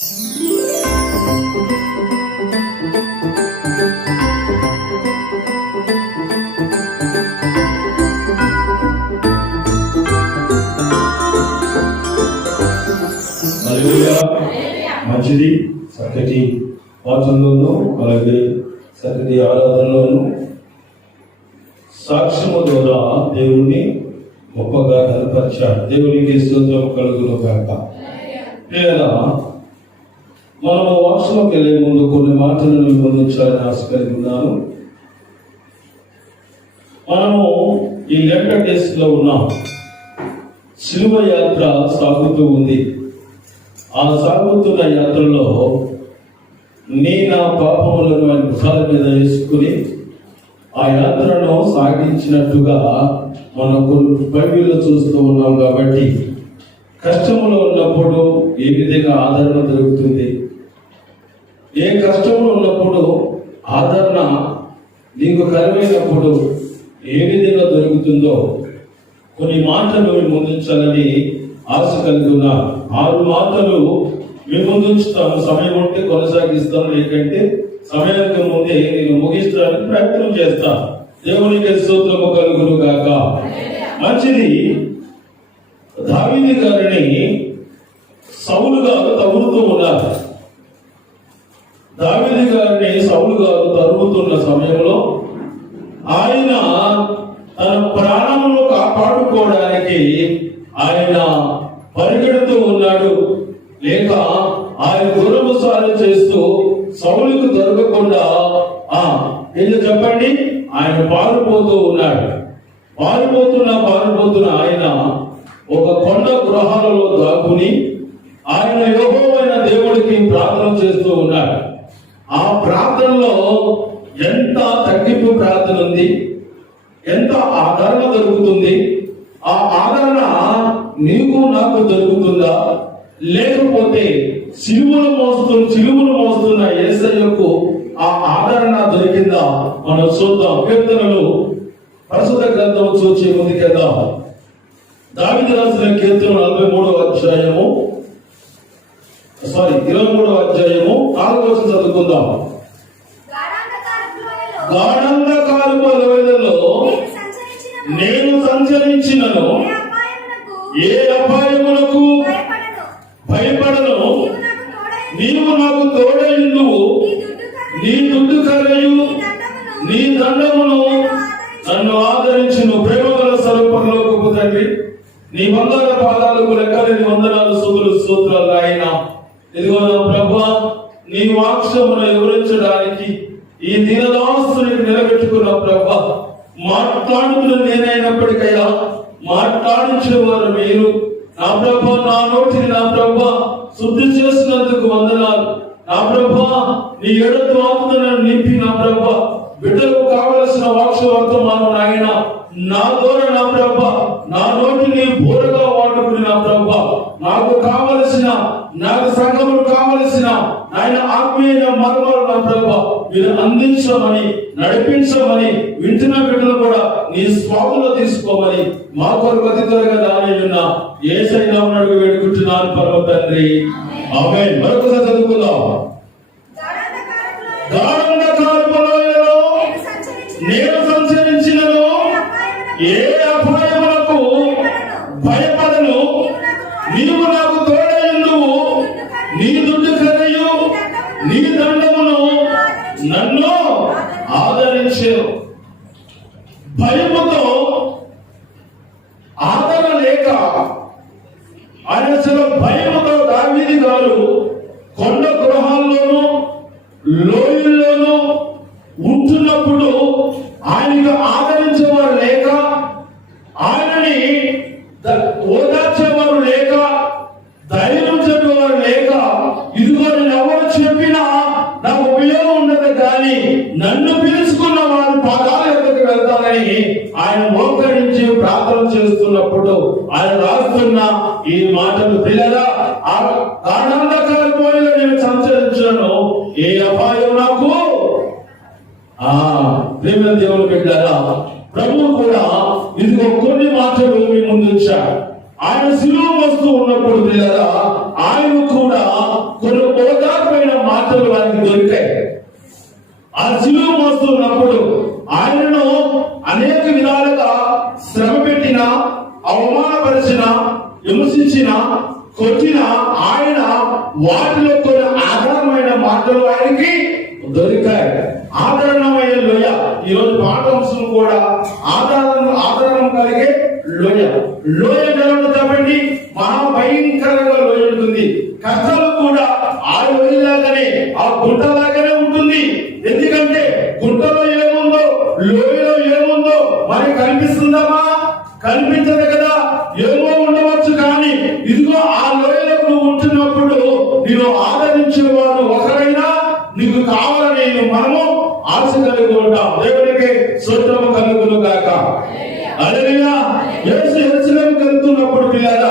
మంచిది. చక్కటి వాచనలోను అలాగే చక్కటి ఆరాధనలోను సాక్ష్యము ద్వారా దేవుణ్ణి గొప్పగా కనపరిచాడు. దేవునికి స్తోత్రం కలుగును గాక. లేదా మనము వాక్యంలోకి వెళ్ళే ముందు కొన్ని మాటలను పొందించాలని ఆశ కలిగి ఉన్నాను. మనము ఈ లెంట్ డేస్ లో ఉన్నాం. శిలువ యాత్ర సాగుతూ ఉంది. ఆ సాగుతున్న యాత్రలో నా పాపములను ఆయన భుజాల మీద వేసుకుని ఆ యాత్రను సాగించినట్టుగా మనం కొన్ని బైబిల్లో చూస్తూ ఉన్నాం. కాబట్టి కష్టంలో ఉన్నప్పుడు ఏ విధంగా ఆదరణ దొరుకుతుంది, ఏ కష్టంలో ఉన్నప్పుడు ఆదరణ నీకు కరువైనప్పుడు ఏ విధంగా దొరుకుతుందో కొన్ని మాటలు ముందుంచాలని ఆశ కలిగి ఉన్నా. 6 మాటలు మీ ముందుంచుతాను. సమయం ఉంటే కొనసాగిస్తాను, లేకంటే సమయానికి ముందే నేను ముగించడానికి ప్రయత్నం చేస్తాను. దేవునికి స్తోత్రము కలుగును గాక. మంచిది. దావీదు గారిని సౌలు గారు తరుముతూ ఉన్నారు. దావీదు గారిని సౌలు గారు తరుముతున్న సమయంలో ఆయన తన ప్రాణమును కాపాడుకోవడానికి ఆయన పరిగెడుతూ ఉన్నాడు. లేక ఆయన గుర్రము సారం చేస్తూ సౌలుకు దొరకకుండా ఏదో చెప్పండి, ఆయన పారిపోతూ ఉన్నాడు. పారిపోతున్న ఆయన ఒక కొండ గృహాలలో దాక్కుని ఆయన యెహోవైన దేవుడికి ప్రార్థన చేస్తూ ఉన్నాడు. ఆ ప్రార్థనలో ఎంత తగ్గింపు ప్రార్థన ఉంది, ఎంత ఆదరణ దొరుకుతుంది. ఆ ఆదరణ నీకు నాకు దొరుకుతుందా, లేకపోతే సిలువను మోస్తున్న యేసయ్యకు ఆ ఆదరణ దొరికిందా? మనం చూద్దాం. కీర్తనలు పరిశుద్ధ గ్రంథం చూచి ముందుకెళ్దాం. దావీదు రాసిన కీర్తన 23వ అధ్యాయము 4వ వచనం చదువుకుందాం. గాఢంధకారపు లోయలలో నేను సంచరించినను ఏ అపాయమునకు భయపడను. నీవు నాకు తోడైందువు. నీ దుడ్డు కర్రయు నీ దండమును నన్ను ఆదరించును. ప్రేమగల స్వరూపంలోకి తండ్రి, నీ బంగారు పాదాలకు లెక్కలేని వందనాలు స్తోత్రాలు ఆయన. ఇదిగో నా ప్రభువా, నీ వాక్యమును వివరించడానికి ఈ దీనదాసుని నిలబెట్టుకున్న ప్రభువా, మాట్లాడుతున్న నేనైనప్పటికయ్యా మాట్లాడించేవారు మీరు. నా ప్రభువా, నా నోటిని నా ప్రభువా శుద్ధి చేసినందుకు వందనాలు. నా ప్రభువా, నీ ఎడతో ఆత్మను నింపి నా ప్రభువా బిడ్డలకు కావలసిన వాక్య వర్తమానం ఆయన నా ద్వారా నా ప్రభువా నా నోటిని బోరగా వాడుకుని నా ప్రభువా నాకు కావలసిన, నాకు సంఘములు కావలసిన ఆయన ఆత్మీయ మర్మాలు నా ప్రభువా మీరు అందించమని, నడిపించమని, వింటున్న బిడ్డలు కూడా నీ స్వాములో తీసుకోమని మా కొరకు అతి త్వరగా దానయ్యున్న యేసయ్య నామమున వేడుకుంటున్నాను పరమ తండ్రి. ఆమేన్. మరొకసారి చదువుకుందాం. గాఢంధకారపు లోయలలో నేను సంచరించినను ఏ అపాయమునకు భయపడను. నీవు నాకు తోడైయుందువు. నీ దుడ్డు కర్రయు నీ దండమును నన్ను ఆదరించెను. భయముతో ఆదరణ లేక ఆయన భయముతో దావీదు గారు కొండ గృహాల్లోనూ లోయల్లోనూ ఉంటున్నప్పుడు ఆయనకు ఆదరించేవారు లేక, ఆయనని ఓదార్చేవారు లేక, ధైర్యం చెప్పేవారు లేక, ఇదిగో నేను ఎవరు చెప్పినా నాకు ఉపయోగం ఉండదు కానీ నన్ను పిలుచుకున్న వారు పాదాల యొక్కకు వెళ్తానని ఆయన మోకరించి ప్రార్థన చేస్తున్నప్పుడు ఆయన రాస్తున్న ఈ మాటలు, పిల్లరా గాఢంధకారపు లోయలో నేను సంచరించాను, ఏ అపాయం నాకు. ప్రేమ దేవుని బిడ్డలారా, ప్రభువు కూడా ఇదిగో కొన్ని మాటలు మీ ముందుంచాడు. ఆయన శిలువ మోస్తూ ఉన్నప్పుడు పిల్లరా ఆయన కూడా కొన్ని మాటలు వారికి దొరికాయి. ఆ సిలువ మోస్తున్నప్పుడు ఆయనను అనేక విధాలుగా శ్రమ పెట్టిన, అవమానపరిచిన, విమర్శించిన, కొట్టిన ఆయన వాటిలో కొన్ని ఆధారమైన మాటలు ఆయనకి దొరికాయి. ఆదరణమైన లోయ. ఈ రోజు పాఠాంశం కూడా ఆదరణ కలిగే లోయ. లోయ చెప్పండి, మహాభయంకరంగా లోయ ఉంటుంది. కష్టాలు కూడా ఆ లోయలాగానే, ఆ గుంటలాగానే ఉంటుంది. ఎందుకంటే గుంటలో ఏముందో, లోయలో ఏముందో మనకి కనిపిస్తుందమ్మా? కనిపించదు కదా. ఏమో ఉండవచ్చు, కానీ ఇదిగో ఆ లోయలో నువ్వు ఉంటున్నప్పుడు నేను ఆదరించేవాడు ఒకరైనా నీకు కావాలని మనము ఆశ కలిగి ఉంటాం. దేవునికి స్తోత్రము కలుగును గాక. హల్లెలూయా. యేసు యెరూషలేముకు వెళ్తున్నప్పుడు పిల్లరా,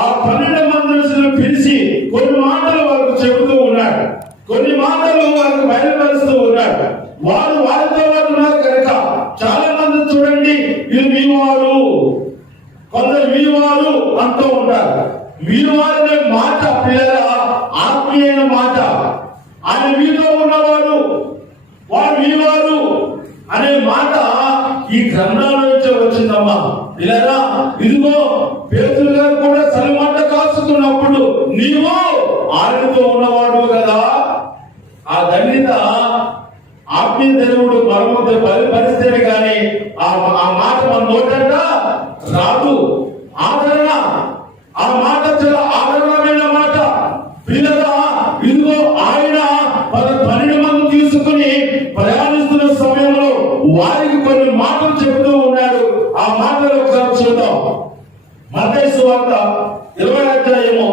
ఆ 12 మందిని పిలిచి కొన్ని మాటలు వారికి చెబుతూ ఉన్నాడు. కొన్ని మాటలు వారికి బయలుపరుస్తూ ఉన్నాడు. వారు వారితో పాటు ఉన్నారు కనుక చాలా మంది చూడండి, ఇది మీ వారు, కొందరు మీ వారు అంటూ ఉంటారు. మీరు వారనే మాట పిల్లల ఆత్మీయమైన మాట. ఆయన మీతో ఉన్నవాడు, వారు మీ వారు అనే మాట ఈ గ్రంథాల నుంచి వచ్చిందమ్మా పిల్లరా. ఇదిగో పేతురు గారు కూడా సలమాట కాచుకున్నప్పుడు నీవు ఆయనతో ఉన్నవాడు కదా. ఆ ధన్యత ఆత్మీయ దేవుడు మనము పరిస్థితి కానీ ఆ మాట మన నోటంట రాదు. ఆదరణ, ఆ మాట చాలా ఆదరణమైన మాట పిల్లరా. ఇదిగో ఆయన 12 మంది తీసుకుని ప్రయాణిస్తున్న సమయంలో వారికి కొన్ని మాటలు చెబుతూ ఉన్నాడు. ఆ మాటలు ఒకసారి చూద్దాం. మత్తయి సువార్త 20వ అధ్యాయము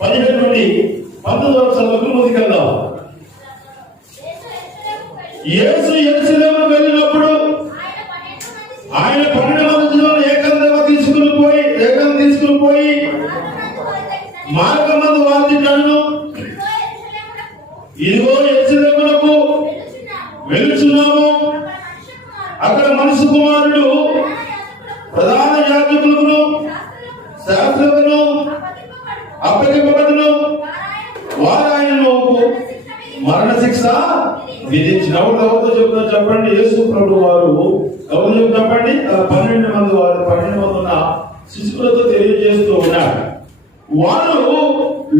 17 నుండి 19వ వచనం ముందుకెళ్దాం. యేసు యెరూషలేముకు వెళ్ళినప్పుడు ఆయన 12 మందిలో ఏకంగా తీసుకుని పోయి మార్గమందు వారిని, ఇదిగో యెరూషలేమునకు వెళుచున్నాము, అక్కడ మనుష్య కుమారుడు ప్రధాన యాజకులను శాస్త్రులను అప్పగింపబడును, వారు ఆయనను మరణ శిక్ష విధించిన. ఎవరితో చెప్తున్నా చెప్పండి? యేసు ప్రభు వారు ఎవరు చెప్పండి? 12 మంది వారు 12 మంది ఉన్న శిశువులతో తెలియజేస్తూ ఉన్నారు. వారు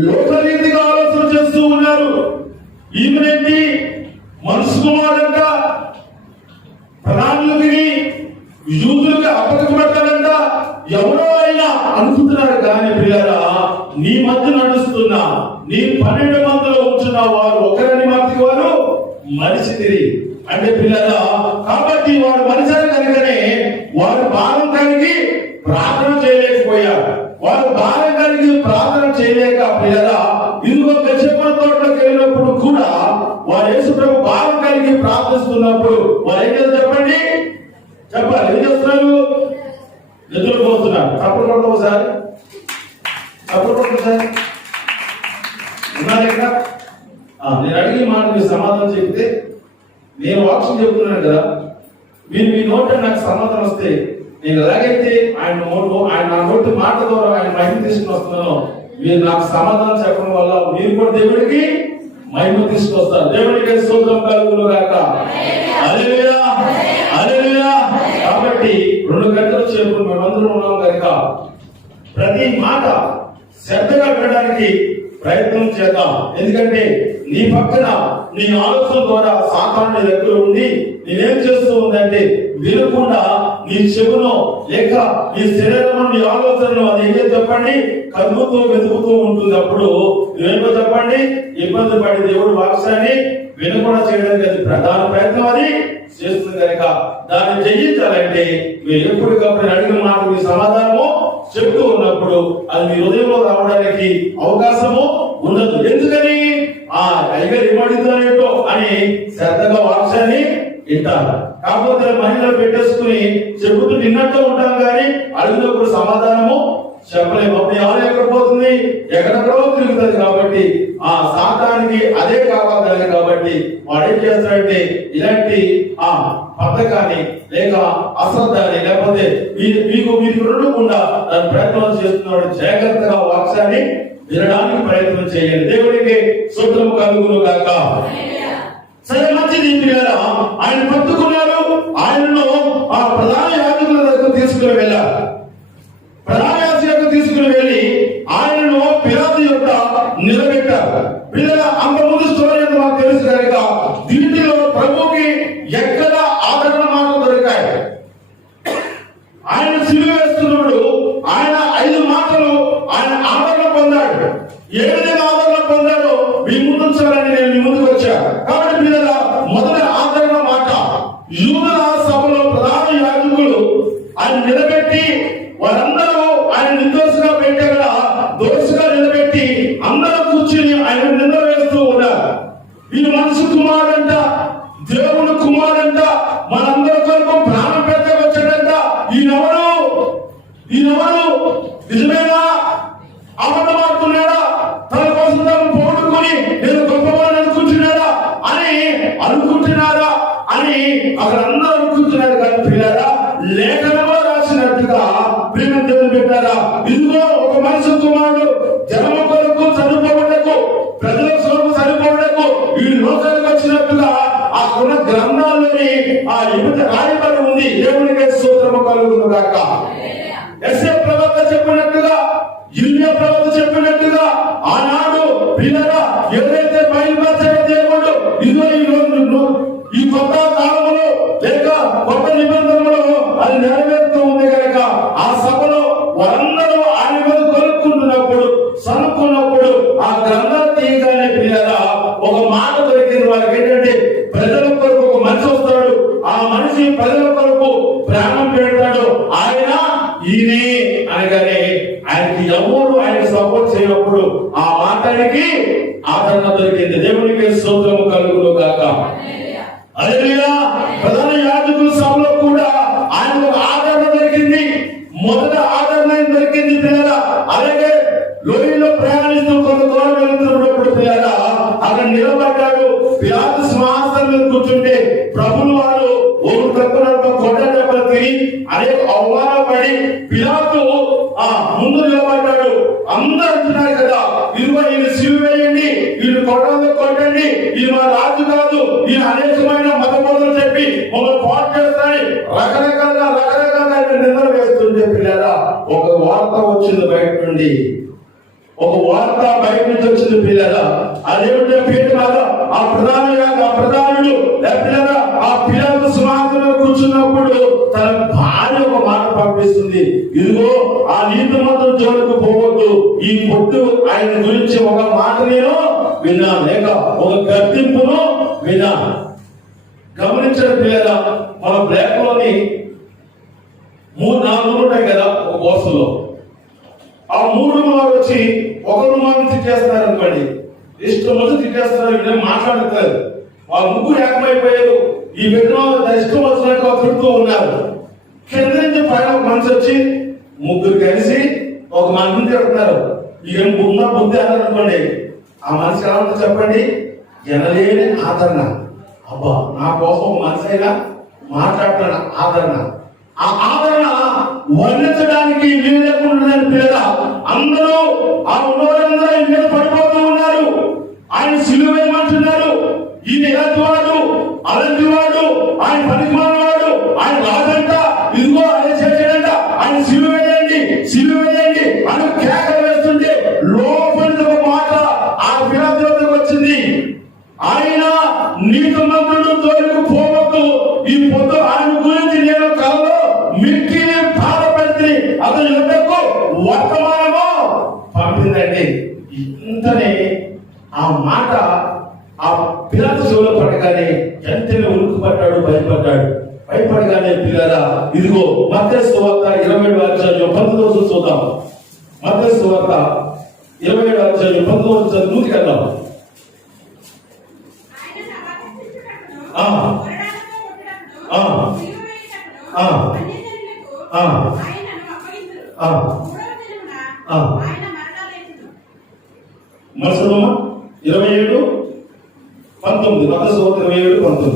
లోకరీతిగా ఆలోచన చేస్తూ ఉన్నారు. ఈమెనేంటి మనుషు కుమారుడంట, ప్రధానులకి యూదులకి అప్పగింపబడతాడంట, ఎవరో అయినా అనుకుంటున్నారు. కానీ పిల్లరా, నీ మధ్య నడుస్తున్నా, నీ 12 మందిలో ఉంటున్న వారు ఒకరిని మధ్య వారు మనిషిదిరి అంటే పిల్లరా. కాబట్టి వారు మనిషి కనుకనే వారు భారం కలిగి ప్రార్థన చేయలేకపోయారు. వారు భారం కలిగి ప్రార్థన చేయలేక పిల్లరా, ఇదిగో గెత్సేమనే తోటలోకి వెళ్ళినప్పుడు కూడా వారు యేసు ప్రభు భారం కలిగి ప్రార్థిస్తున్నప్పుడు వారు ఏం చేస్తారు చెప్పండి? చెప్పాలి. ఏం చేస్తున్నారు? నిద్రపోతున్నారు. తప్పుడు కొడతాం సార్, తప్పుడు కొడతాం సార్. ఉన్నారు ఇక్కడ? నేను అడిగిన మాట మీరు సమాధానం చెప్తే, నేను వాక్యం చెప్తున్నాను కదా, మీరు మీ నోట నాకు సమాధానం వస్తే, నేను ఎలాగైతే ఆయన నా నోటి మాట ద్వారా ఆయన మహిమ తీసుకుని వస్తున్నానో, మీరు నాకు సమాధానం చెప్పడం వల్ల మీరు కూడా దేవుడికి మహిమ తీసుకొస్తారు. దేవుడికి స్తోత్రం కలుగును గాక. హల్లెలూయా, హల్లెలూయా. కాబట్టి 2 గంటలు చేరుకుని మేమందరం ఉన్నాం కనుక ప్రతి మాట శ్రద్ధగా వినడానికి ప్రయత్నం చేద్దాం. ఎందుకంటే నీ పక్కన నీ ఆలోచన ద్వారా సాతాను దగ్గర ఉండి నేనేం చేస్తూ ఉందంటే వినకుండా నీ చెవును లేక నీ శరీరం నీ ఆలోచనలు అది ఏదో చెప్పండి కదులుతూ వెతుకుతూ ఉంటుంది. అప్పుడు ఏమో చెప్పండి ఇబ్బంది పడి దేవుడు వాక్యాన్ని వినకుండా చేయడానికి అది ప్రధాన ప్రయత్నం అది చేస్తుంది కనుక దాన్ని జయించాలంటే మీరు ఎప్పటికప్పుడు అడిగిన మాట మీ సమాధానము చెప్తూ ఉన్నప్పుడు అది మీ హృదయంలో రావడానికి అవకాశము ఉండదు. ఎందుకని అయ్యగారు ఏమడుగుతారేటో అని శ్రద్ధగా వాక్యాన్ని వింటారు. కాకపోతే మహిళలు పెట్టేసుకుని చెబుతూ నిన్నట్టు ఉంటాం కానీ అడిగినప్పుడు సమాధానము చెప్పలేము. అప్పుడు ఎవరు ఎక్కడ పోతుంది, ఎక్కడెక్కడో తిరుగుతుంది. కాబట్టి ఆ సాతానికి అదే కావాలి. కాబట్టి వాడు ఏం చేస్తాడంటే ఇలాంటి పథకాన్ని లేక అశ్రద్ధాన్ని లేకపోతే మీకు ఉండకుండా దాని ప్రయత్నం చేస్తున్నాడు. జాగ్రత్తగా వాక్యాన్ని వినడానికి ప్రయత్నం చేయండి. దేవుడికి స్తోత్రము కలుగును గాక. సరే, మంచిది పిల్లరా. ఆయన పట్టుకున్నారు, ఆయనను ఆ ప్రధాన యాజకుల దగ్గర తీసుకుని వెళ్ళారు. ప్రధాన యాజకులకు తీసుకుని వెళ్ళి ఆయనను పిలాతు యొక్క నిలబెట్టారు. పిల్లల అంతకుముందు స్టోరీ అంతా మాకు తెలుసు కనుక దీంట్లో ప్రభుకి ఎక్కడ ఆదరణ మాటలు దొరికాయి. ఆయన సిలువ వేస్తున్నప్పుడు ఆయన 5 మాటలు ఆయన ఆదరణ పొందాడు. ఏ విధంగా ఆదరణ పొందాడో మీ ముందు ఉంచాలని నేను మీ ముందుకు వచ్చా. కాబట్టి పిల్లల మొదటి ఆదరణ మాట, యూదుల సభలో ప్రధాన యాజకులు ఆయన నిలబెట్టి వారందరూ ఆయన నిర్దోషిగా పెట్టగల దోషిగా నిలబెట్టి అందరూ కూర్చుని ఆయన నింద వేస్తూ ఉన్నారు. ఈ మనిషి కుమారుడంట, దేవుని కుమారుడంట, మనందరి కొరకు ప్రాణం పెట్టవచ్చాడంట. ఈయనెవరు నిజమేనా, అబద్ధమాడుతున్నాడా, తన కోసం తను పోగొట్టుకుని నేను గొప్పవాడిని అనుకుంటున్నాడా అని అక్కడ అందరూ అనుకుంటున్నారు. కానీ పిల్లరా, లేఖనంలో రాసినట్టుగా ప్రేమ దేవుని పెట్టారా, ఇదిగో ఒక మనిషి కుమారుడు జన్మ కొరకు చనిపోవడకు, ప్రజల కొరకు చనిపోవడకు ఈ లోకానికి వచ్చినట్టుగా ఆ ఉన్న గ్రంథాల్లోని ఆ ఎదుట రాయబడి ఉంది. దేవునికి స్తోత్రము కలుగును గాక. యెషయా ప్రవక్త చెప్పినట్టుగా, ఇర్మియా ప్రవక్త చెప్పినట్టుగా ఆనాడు పిల్లరా ఎవరైతే బయలుపరిచాడో దేవుడు, ఇదిగో ఈ కొత్త కాలంలో లేక కొత్త నిబంధనలో అది నెరవేరుతూ ఉంది కనుక ఆ సభలో వారందరూ ఆయన మీద కొనుక్కుంటున్నప్పుడు సనుక్కున్నప్పుడు ఆ గ్రంథాలు తీయగానే పిల్లరా ఒక మాట దొరికింది వారికి. ఏంటంటే ప్రజల కొరకు ఒక మనిషి వస్తాడు, ఆ మనిషి ప్రజల కొరకు ప్రాణం పెడతాడు, ఆయన ఈయనే అనగానే ఆయనకి ఎవరు ఆయన సపోర్ట్ చేయనప్పుడు ఆ మాటనికి ఆదరణ దొరికింది. దేవునికి స్తోత్రము కలుగును గాక. హల్లెలూయా. ప్రధాన యాజకుల సభలో కూడా ఆయనకు ఆదరణ దొరికింది. మొదట ఆదరణ దొరికింది పిల్లల. అలాగే లోయలో ప్రయాణిస్తూ కొంత దూరం వెళ్తున్నప్పుడు పిల్లల అక్కడ నిలబడ్డాడు. పిలాతు సింహాసనం మీద కూర్చుంటే ప్రభులు వారు ఊరు తక్కువ కొట్ట దెబ్బలు తిని అనేక అవమానపడి పిలాతు ముందు నిలబడ్డాడు. అందరూ అంటున్నారు కదా, ఇదిగో ఈయన సిలువ వేయండి, ఈయన కొట్టండి, ఈయన మా రాజు కాదు, ఈయన అనేకమైన మత బోధనలు చెప్పి మమ్మల్ని పాటు చేస్తారని రకరకాలుగా నిందలు వేస్తుంటే పిల్లరా ఒక వార్త వచ్చింది బయట నుండి. వచ్చింది పిల్లరా. అదేమిటో పేరు కాదు, ఆ ప్రధానుడు పిల్లరా ఆ పిల్లల సింహాసనంలో కూర్చున్నప్పుడు తన భార్య ఒక మాట పంపిస్తుంది, ఇదిగో ఆ నీతిమంతుల జోలికి పోవద్దు, ఈ పొట్టు ఆయన గురించి ఒక మాట నేను విన్నా, లేక ఒక గర్తింపును విన్నా. గమనించిన పిల్లరా, మన బ్లాక్ లోని 3-4 ఉంటాయి కదా ఒక బోసులో. ఆ 3 రూములు వచ్చి ఒక రూమాన్ని తిట్టేస్తున్నారు అనుకోండి, ఇష్టం వచ్చి తిట్టేస్తున్నారు, వీళ్ళేం మాట్లాడతారు. వాళ్ళు ముగ్గురు ఏకమైపోయారు. ఈ విగ్రహం ఇష్టం వచ్చినట్టు తిడుతూ ఉన్నారు. కింద నుంచి పైన ఒక మనిషి వచ్చి ముగ్గురు కలిసి ఒక మనిషిని తిడుతున్నారు. ఏం బుద్ధి అన్నారు అనుకోండి, ఆ మనిషి ఎలా ఉంటుంది చెప్పండి, ఎనలేని ఆదరణ. అబ్బా, నా కోసం మనిషి అయినా మాట్లాడుతున్న ఆదరణ. ఆ ఆదరణ వర్ణించడానికి వీలు లేకుండా పిల్లల అందరూ ఆ ఉన్నవారందరూ మీద పడిపోతూ ఉన్నారు. ఆయన సిలువ వేయమంటున్నారు. ఈయన ఇలాంటి వాడు, అలాంటి వాడు, ఆయన పనికిమాలినవాడు, ఆయన రాదంట, ఇదిగో ఆయన చేశాడంట, ఆయన సిలువ వేయండి అని కేకలు వేస్తుంటే లోపలి ఒక మాట ఆ పిలాతు వద్దకు వచ్చింది. ఆయన నీతిమంతుడు జోలికి పోవద్దు, ఈ పొద్దు ఆయన గురించి నేను కలలో మిక్కి బాధపడి అతని యొద్దకు వర్తమానము పంపిందండి. ఇంతనే ఆ మాట ఆ పిలాతు చెవులో పడగానే వెంటనే ఉరుకుపడ్డాడు, భయపడగానే పిల్లరా ఇదిగో మత్తయి సువార్త 27వ అధ్యాయం 19వ చూద్దాం. మత్తయి సువార్త 27వ అధ్యాయం 19వ చదువుకి వెళ్దాం. మసలమ్మ 27:19 మత్తయి సువార్త 27:19.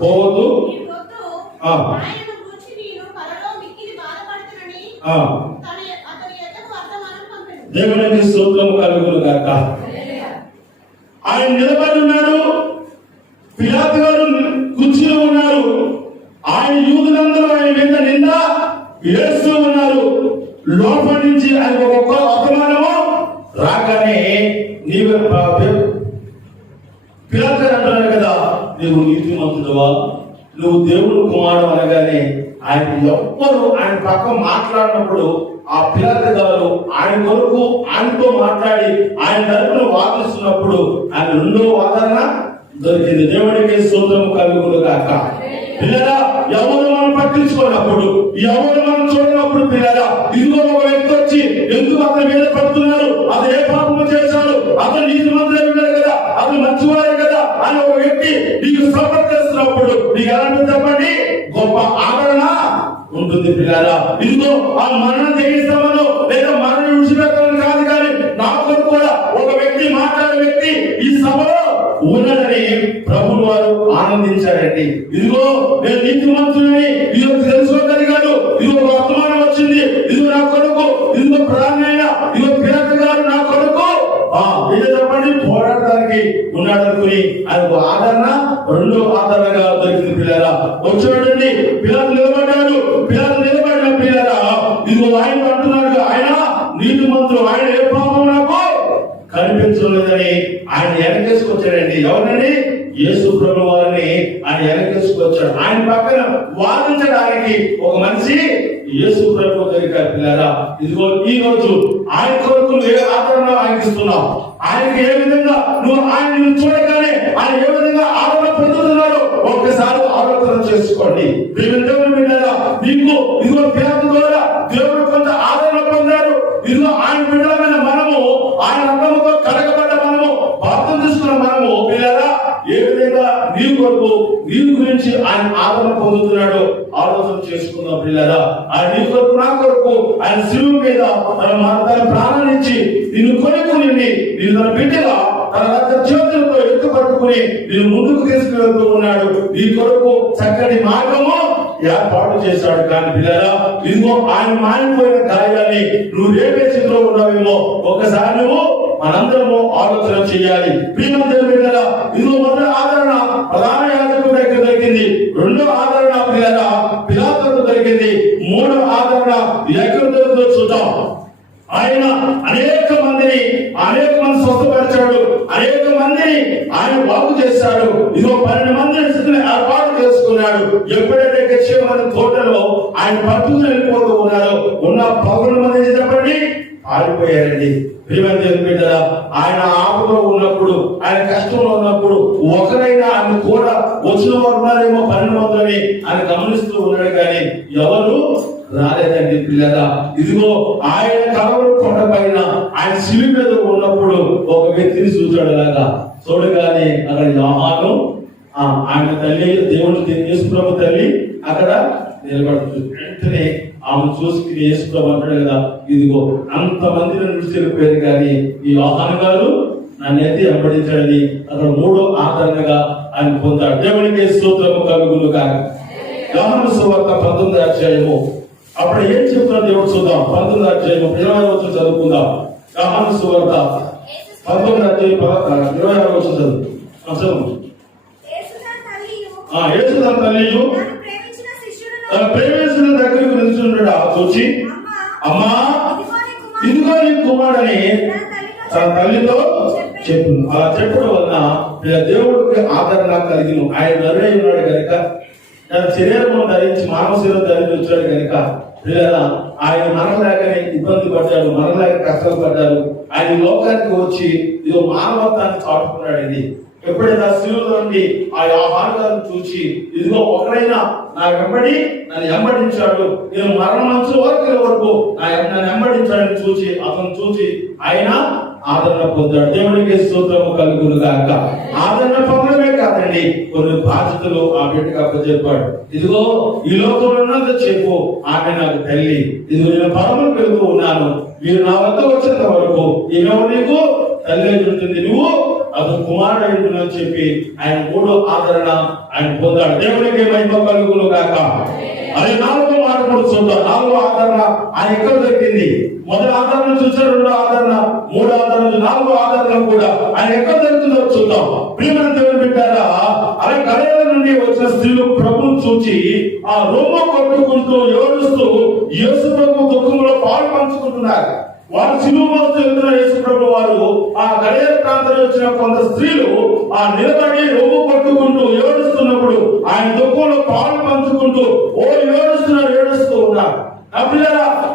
పోవద్దు, దేవునికి స్తోత్రము కలుగును గాక. ఆయన నిలబడి ఉన్నాడు, పిలాతు గారు కుర్చీలో ఉన్నారు. ఆయన యూదులందరూ ఆయన మీద నింద వేస్తూ ఉన్నారు. లోపల నుంచి ఆయన ఒక్క వర్తమానము రాగానే నీవే పిలాతు గారు అంటున్నారు కదా, నీవు నీతిమంతుడువా, నువ్వు దేవుడు కుమారుడు అనగానే ఆయన ఎవ్వరు ఆయన పక్క మాట్లాడినప్పుడు ఆ పిలాతు గారు ఆయన కొరకు ఆయనతో మాట్లాడి ఆయన తరపున వాదిస్తున్నప్పుడు ఆయన రెండో వాదన దొరికింది. దేవుడికి స్తోత్రము కలుగును గాక. పిల్లరా, ఎవరు మనం పట్టించుకున్నప్పుడు, ఎవరు మనం చూడనప్పుడు, పిల్లరా, ఇదిగో ఒక వ్యక్తి వచ్చి ఎందుకు అతని మీద పడుతున్నారు, అతను ఏ పాపము చేశాడు, అతను నీతి మంత్రులు కదా, అతను మంచివాడే కదా అని ఒక వ్యక్తి నీకు సపోర్ట్ చేస్తున్నప్పుడు నీకు ఎలా చెప్పండి, గొప్ప ఆదరణ ఉంటుంది. పిల్లరా, ఇదిగో ఆ మరణం చేయిస్తామను లేదా మరణం విడిచిపెట్టాలని కాదు, కానీ నా కొరకు కూడా ఒక వ్యక్తి మాట్లాడే వ్యక్తి ఈ సభలో ఉన్నాడని ప్రభువు వారు ఆనందించారండి. ఇదిగో నేను నీతి మంత్రులని ఇది తెలుసుకోగలిగాడు, ఇదిగో వర్తమానం వచ్చింది, ఇదిగో నా కొడుకు, ఇదిగో ప్రధానమైన ఇదిగో పిలాతు గారు నా కొడుకు చెప్పండి పోరాడడానికి ఉన్నాడనుకుని అది ఆదరణ రెండో ఆదరణగా దొరికింది. పిల్లరా, వచ్చాడండి, పిల్లలు నిలబడ్డాడు. పిల్లలు నిలబడిన పిల్లరా, ఇదిగో ఆయన అంటున్నాడు, ఆయన నీతి మంత్రులు, ఆయన ఏ పాపం నాకు కనిపించలేదని ఆయన వెనకేసుకొచ్చాడండి. ఎవరిని? యేసు ప్రభు వారిని ఆయన వెనకేసుకొచ్చాడు. ఆయన పక్కన వాదించడానికి ఒక మనిషి యేసు ప్రభు దొరికారు. పిల్లరా, ఇదిగో ఈ రోజు ఆయన కొరకు ఏ ఆదరణ ఆయనకి ఇస్తున్నావు, ఆయనకి ఏ విధంగా నువ్వు ఆయన చూడగానే ఆయన ఏ విధంగా ఆదరణ పొందుతున్నాడో ఒక్కసారి ఆలోచన చేసుకోండి. నీకు ఇదిగో పిలాతు ద్వారా దేవుడు కొంత ఆదరణ పొందాడు. ఇదిగో ఆయన బిడ్డలమైన మనము, ఆయన రక్తముతో కడగబడ్డ మనము, బాప్తిసం తీసుకున్న మనము, పిల్లరా, ఏ విధంగా నీ కొరకు నీ గురించి ఆయన ఆదరణ పొందుతున్నాడో ఆలోచన చేసుకుందాం. పిల్లరా, ఆయన నీ కొరకు నా కొరకు ఆయన శిలువ మీద తన ప్రాణాన్ని ఇచ్చి నిన్ను కొనుక్కుని నిన్ను తన బిడ్డగా తన రక్త చేతులతో ఎత్తుపట్టుకుని నిన్ను ముందుకు తీసుకువెళ్తూ ఉన్నాడు. నీ కొరకు చక్కటి మార్గము ఏర్పాటు చేశాడు. కానీ పిల్లరా, ఇదిగో ఆయన మారిపోయిన గాయాన్ని నువ్వు రేపే స్థితిలో ఉన్నావేమో ఒకసారి నువ్వు మనందరము ఆలోచన చేయాలి. పిల్లరా, ఇదిగో మొదటి ఆదరణ ప్రధాన యాజకుడి దగ్గర దొరికింది, రెండో ఆదరణ పిల్లరా పిలాతుకు దొరికింది, మూడో ఆదరణ ఎక్కడ దొరుకుతుందో చూద్దాం. ఆయన అనేక మంది స్వస్థపరిచాడు, అనేక మందిని ఆయన బాగు చేశాడు. ఇదిగో 12 మందిని ఏర్పాటు చేసుకున్నాడు. ఎప్పుడైతే గెత్సేమనే తోటలో ఆయన పట్టుకుని వెళ్ళిపోతూ ఉన్నారో ఉన్న 11 మంది చెప్పండి పారిపోయారండి. బిడ్డరా, ఆయన ఆపలో ఉన్నప్పుడు, ఆయన కష్టంలో ఉన్నప్పుడు ఒకరైనా ఆయన కూడా వచ్చిన వారు ఉన్నారేమో 12 మందిని ఆయన గమనిస్తూ ఉన్నాడు, కానీ ఎవరు రాలేదండి. పిల్లరా, ఇదిగో ఆయన కలవరు కొండ పైన ఆయన శిలువ మీద ఉన్నప్పుడు ఒక వ్యక్తిని చూశాడు. అలాగా చూడగానే అక్కడ యోహాను ఆయన తల్లి, దేవుడు యేసుప్రభు తల్లి అక్కడ నిలబడుతుంది. వెంటనే ఆమె చూసి యేసుప్రభు అంటాడు కదా, ఇదిగో అంతమంది నన్ను వెళ్ళిపోయారు, కానీ ఈ యోహాను గారు నన్నైతే వెంబడించాడని అక్కడ మూడో ఆదరణగా ఆయన పొందాడు. దేవునికి స్తోత్రము కలుగును గాక. యోహాను సువార్త 19వ అధ్యాయము అప్పుడు ఏం చెప్తున్నారు దేవుడు చూద్దాం. 19వ అధ్యాయం 20వ వచనం చదువుకుందాం. యోహాను సువార్త 19వ అధ్యాయం 20వ వచనం చదువు. యేసు తన తల్లియు తన ప్రేమించిన దగ్గరకు నిలుచుండడా చూచి, అమ్మా ఇదిగో నీ కుమారుడని తన తల్లితో చెప్పు. అలా చెప్పడం వలన దేవుడికి ఆదరణ కలిగిన ఆయన నరుడై ఉన్నాడు కనుక, తన శరీరము ధరించి మానవ శరీరం ధరించి వచ్చాడు కనుక, పిల్లల ఆయన మనలాగానే ఇబ్బంది పడ్డాడు, మనలాగా కష్టాలు పడ్డారు. ఆయన లోకానికి వచ్చి ఇదో మానవత్వాన్ని చాటుకున్నాడు. ఇది ఎప్పుడైనా శిలువలో నుండి ఆ యోహాను చూసి, ఇదిగో ఒకరైనా నా వెంబడి నన్ను వెంబడించాడు, నేను మరణమంచు వరకు నన్ను వెంబడించాడని చూసి అతను చూసి ఆయన ఆదరణ పొందాడు. దేవునికి స్తోత్రము కలుగును గాక. ఆదరణ పొందడమే కాదండి, కొన్ని బాధ్యతలు ఆ బిడ్డకు అప్పచెప్పాడు. ఇదిగో ఈ లోకంలో ఉన్నంత చెప్పు ఆమె నాకు తల్లి, ఇదిగో నేను పరమకు వెళ్తూ ఉన్నాను, మీరు నా వద్ద వచ్చేంత వరకు ఈమె నీకు తల్లి ఉంటుంది, నువ్వు అతను కుమారుడు అయిందని చెప్పి ఆయన మూడో ఆదరణ ఆయన పొందాడు. దేవునికి మహిమ కలుగును గాక. అది నాలుగో మాట కూడా చూద్దాం. నాలుగో ఆదరణ ఆయన ఎక్కడ దొరికింది? మొదటి ఆదరణ చూసారు, రెండో ఆదరణ, మూడో ఆదరణ, నాలుగో ఆదరణ కూడా ఆయన ఎక్కడ దొరుకుతుందో చూద్దాం. ప్రియమైన దేవుని బిడ్డారా, అలా గలిలయ నుండి వచ్చిన స్త్రీలు ప్రభువును చూచి ఆ రొమ్ము కొట్టుకుంటూ ఏడుస్తూ యేసు ప్రభు దుఃఖంలో పాలు పంచుకుంటున్నారు. వారు సిలువ మోస్తూ వెళ్తున్న యేసు ప్రభు వారు ఆ గలిలయ ప్రాంతంలో వచ్చిన కొంత స్త్రీలు ఆ నిలబడి రొమ్ము కొట్టుకుంటూ ఏడుస్తున్నప్పుడు ఆయన దుఃఖంలో పాలు పంచుకుంటూ ఏడుస్తూ ఉన్నారు.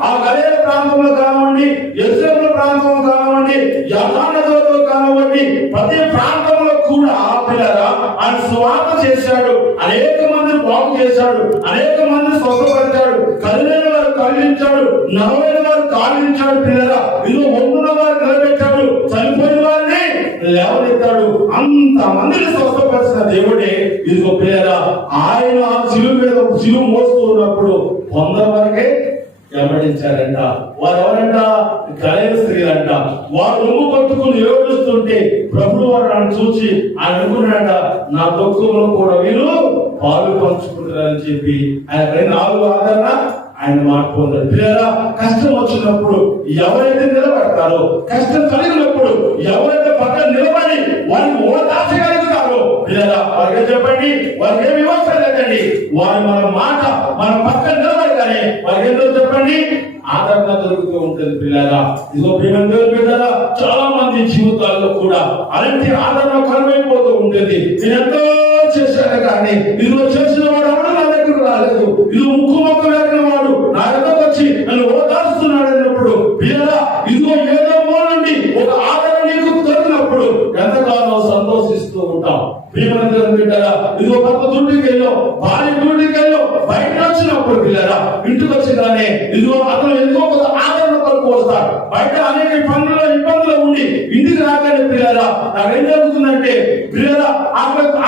ఆ గలిలయ ప్రాంతంలో కానివ్వండి, యెరూషలేము ప్రాంతంలో కానివ్వండి, యోర్దాను కానివ్వండి, ప్రతి ప్రాంతంలో కూడా పిల్లరా ఆయన సువార్త చేశాడు. అనేక మందిని బాగు చేశాడు, అనేక మందిని స్వస్థపరిచాడు, కదిలిన వారు కదిలించాడు, నడవైన వారు కాలించాడు. పిల్లరా ఇదిగో వండున వారు నిలబెట్టాడు, చనిపోయిన వారిని లేవనెత్తాడు. అంత మందిని స్వస్థపరిచిన దేవుడే ఇదిగో పిల్లరా ఆయన సిలువ మీద సిలువ మోస్తూ ఉన్నప్పుడు కొందరివరకే వెంబడించారంట. వారు ఎవరంట? గలిలయ స్త్రీలంట. వారు రొమ్ము పట్టుకుని ఏడుస్తుంటే ప్రభువు వారు చూసి ఆయన అనుకున్నాడ, నా దుఃఖంలో కూడా వీరు పాలు పంచుకుంటారని చెప్పి ఆయన నాలుగు ఆదరణ ఆయన మాట పొందారు. పిల్లరా కష్టం వచ్చినప్పుడు ఎవరైతే నిలబడతారో, కష్టం కలిగినప్పుడు ఎవరైతే పక్కన నిలబడి వారికి ఓదార్చగలుగుతారో పిల్లరా వారికి చెప్పండి, వారికి ఏమి విమర్శ లేదండి, వారు మన మాట మన పక్కన నిలబడగానే వారికి ఏంటో చెప్పండి ఆదరణ దొరుకుతూ ఉంటుంది. పిల్లరా ఇదిగో పిల్లరా చాలా మంది జీవితాల్లో కూడా అలాంటి ఆదరణ కరువైపోతూ ఉంటుంది. నేను ఎంతో చేశాను కానీ ఇదిగో చేసిన వాడు ఎవరు నా దగ్గరకు రాలేదు, ఇది ముక్కు మొక్క లేని వాడు నా దగ్గరకు వచ్చి నన్ను ఓదార్స్తున్నాడు అన్నప్పుడు పిల్లరా ఇదిగో ఏదో నుండి ఒక ఆదరణ నీకు దొరికినప్పుడు ఎంతగానో సంతోషిస్తూ ఉంటాం. బిడ్డరా ఇదిగో భర్త డ్యూటీకి వెళ్ళాం, భార్య డ్యూటీకి వెళ్ళాం, బయట వచ్చినప్పుడు పిల్లరా ఇంటికి వచ్చిగానే ఇదిగో అతను ఎంతో కొంత ఆదరణ కొరకు వస్తాడు. బయట అనేక ఇబ్బందులు ఉండి ఇంటికి రాగానే పిల్లరా నాకు ఏం జరుగుతుందంటే పిల్లరా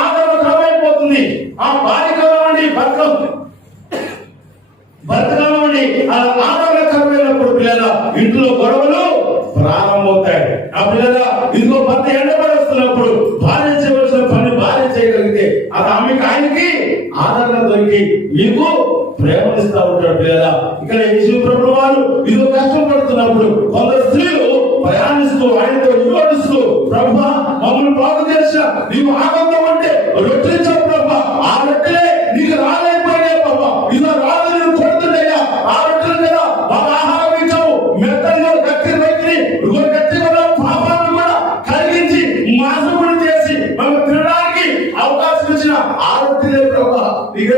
ఆదరణ కరువైపోతుంది. ఆ భార్య కానివ్వండి, భర్త కానివ్వండి, ఆదరణ కరువైనప్పుడు పిల్లరా ఇంట్లో గొడవలు ప్రారంభమవుతాయి. ఆ పిల్లరా ఇదిగో భర్త ఎండబడి వస్తున్నప్పుడు భార్య చేయవలసిన పని భార్య చేయగలిగితే అది ఆమెకి ఆయనకి ఆదరణ దొరికి మీకు ప్రేమనిస్తా ఉంటాడు. పిల్లరా ఇక్కడ యేసు ప్రభు వారు ఇదిగో కష్టపడుతున్నప్పుడు కొందరు స్త్రీలు ప్రయాణిస్తూ ఆయనతో ఏడుస్తూ ప్రభా మమ్మల్ని బాగు చేసా, నీవు ఆనందం అంటే రొట్టెలించావు ప్రభా, ఆ రొట్టెలే నీకు రాలేకపోయినా ప్రభా, ఇదో రాదు నేను కొడుతున్నాయా, ఆ రొట్టెలు కదా మాకు ఆహారం ఇచ్చావు, మెత్తగా గట్టి వైఖరి గట్టిగా పాపాలను కూడా కలిగించి మాసములు చేసి మనం తినడానికి అవకాశం ఇచ్చిన ఆ రొట్టెలే ప్రభా నీకు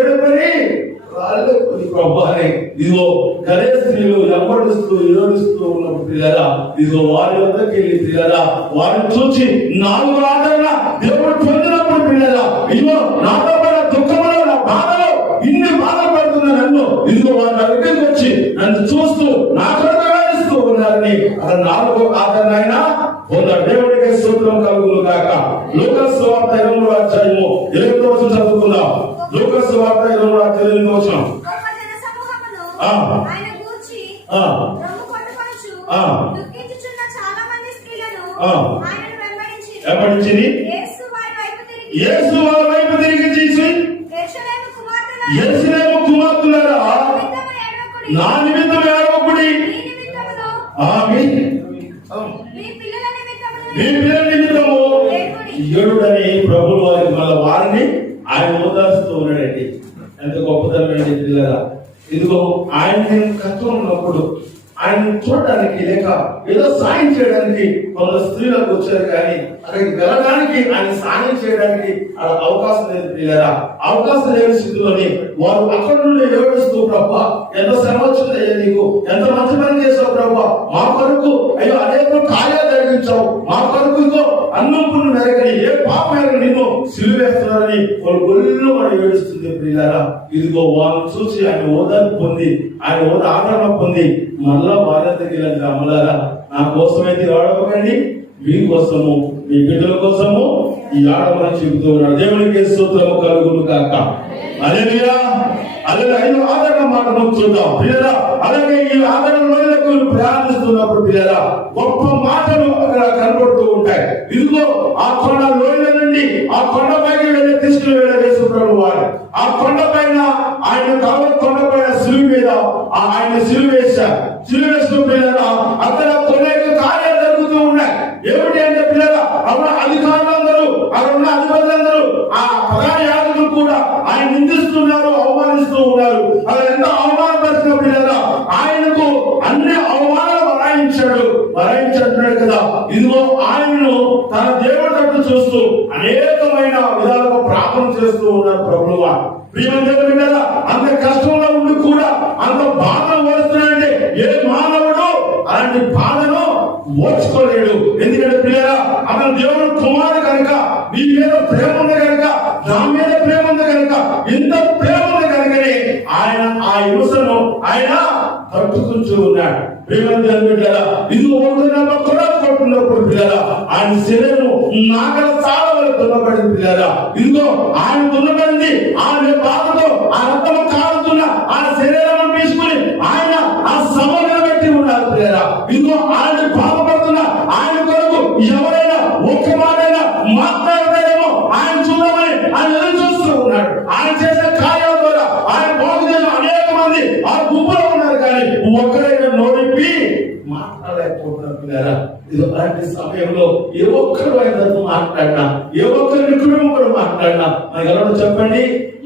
పని ఇదిగో గలిలయ స్త్రీలు వెంబడిస్తూ ఏడుస్తూ ఉన్నప్పుడు పిల్లరా ఇదిగో వారి వద్దకు వెళ్ళి పిల్లరా వారిని చూసి నాలుగు ఆదరణ దేవుడు పొందినప్పుడు పిల్లరా ఇదిగో నాతో పడ దుఃఖంలో నా బాధలో ఇన్ని బాధపడుతున్న నన్ను ఇదిగో వారి దగ్గరికి వచ్చి నన్ను చూస్తూ నా కొరకు వేడుస్తూ ఉన్నారని అలా నాలుగో ఆదరణ ఆయన పొందాడు. దేవుడికి స్తోత్రం కలుగును గాక. లూకా సువార్త 23వ అధ్యాయము 8వ వచనం చదువుకుందాం. లూకా సువార్త 23వ అధ్యాయం 8వ వచనం. యేసు వారి వైపు తిరిగి చూసి యెరూషలేము కుమార్తెలారా నా నిమిత్తం ఏడవకుడి, మీ పిల్లల నిమిత్తము ఏడుడని ప్రభువు వారిని ఆయన ఓదార్స్తూ ఉన్నాడండి. ఎంత గొప్పతనమైన పిల్లరా ఇదిగో ఆయన కష్టం ఉన్నప్పుడు ఆయన చూడడానికి లేక ఏదో సాయం చేయడానికి కొంత స్త్రీలకు వచ్చారు కానీ అక్కడికి వెళ్ళడానికి ఆయన సాయం చేయడానికి అవకాశం లేదు. పిల్లరా అవకాశం లేని స్థితిలోని వారు అక్కడి నుండి ఏడుస్తూ ప్రభా ఎంత శ్రమ వచ్చిందయ్యా, నీకు ఎంత మంచి పని చేసావు ప్రభా, మా కొరకు అయ్యో అనేక కార్యాలు జరిగించావు, మా కొరకు ఇదిగో అన్నంపుణ్ణి మెరగని ఏ పాప మేరకు నిన్ను సిలువేస్తున్నారని వాళ్ళు గొల్లు వాడు ఏడుస్తుంది. పిల్లరా ఇదిగో వాళ్ళని చూసి ఆయన ఓదార్పు పొంది ఆయన ఆదరణ పొంది మళ్ళా బాధ్యతకి అమ్మలారా నా కోసమైతే ఏడవకండి, మీ కోసము మీ బిడ్డల కోసము ఈ ఆడమని చెబుతూ ఉన్నాడు. దేవునికి స్తోత్రము కలుగును గాక. హల్లెలూయా. అలాగే ఐదు ఆదరణ మాటను చూద్దాం పిల్లరా. అలాగే ఈ ఆదరణలోకి ప్రయాణిస్తున్నప్పుడు పిల్లరా గొప్ప మాటలు అక్కడ కనబడుతూ ఉంటాయి. ఇదిగో ఆ కొండ లోయల నుండి ఆ కొండపైకి వెళ్ళి తీసుకుని వెళ్ళే యేసు ప్రభువు వారు ఆ కొండ పైన ఆయన కొండ ఆయన సిలువ వేశారు. సిలువ వేసిన పిల్లరా అక్కడ అనేక కార్యాలు జరుగుతూ ఉన్నాయి. ఏమిటి అంటే పిల్లరా అక్కడ అధికారులందరూ, అక్కడ ఉన్న అధిపతులందరూ, ఆ ప్రధాన యాజకులు కూడా ఆయన నిందిస్తున్నారు, అవమానిస్తూ ఉన్నారు. అక్కడ ఎంత అవమానపరిచిన పిల్లరా ఆయనకు అన్ని అవమానాలు వరాయించాడు కదా. ఇదిగో ఆయనను తన దేవుడి తట్టు చూస్తూ అనేకమైన విధాలుగా ప్రార్థన చేస్తూ ఉన్నారు ప్రభువా. ప్రియమైన కదా అంత కష్టంలో ఉండి కూడా అంత బాధను ఓడుస్తున్నాడంటే ఏ మానవుడు అలాంటి బాధను ఓర్చుకోలేడు. ఎందుకంటే పిల్లరా అతను దేవుడు కుమారుడు కనుక, నీ మీద ప్రేమ ఉంది కనుక, నా మీద ప్రేమ ఉంది కనుక, ఇంత ప్రేమ ఉంది కనుకనే ఆయన ఆ హింసను ఆయన తట్టుకుంటూ ఉన్నాడు. ఇది కొట్టుకున్నప్పుడు పిల్లరా ఆయన శరీరం నాగల చాలా వరకు దున్నపడింది పిల్లరా. ఇదిగో ఆయన దున్నపడింది, ఆయన బాధతో ఆ రక్తం కారుతున్న ఆ శరీరం తీసుకుని ఆయన ఆ సమయంలో పెట్టి ఉన్నారు పిల్లరా. ఇదిగో ఆయన బాధపడుతున్న ఆయన కొరకు ఎవరైనా ఒక్క మాటైనా మాట్లాడతారేమో ఆయన చూద్దామని ఆయన ఎదురు చూస్తూ ఉన్నాడు. ఆయన చేసే కార్యాల ద్వారా ఆయన బాగు చేసిన అనేక మంది ఆ గుంపులో ఉన్నారు, కానీ ఒక్కరైనా నోడిపి మాట్లాడలేకపోతున్నారు పిల్లరా. ఇలాంటి సమయంలో ఏ ఒక్కరు ఆయనతో మాట్లాడినా, ఏ ఒక్కరి కుటుంబం కూడా మాట్లాడినా మనకి ఎవరు చెప్పండి,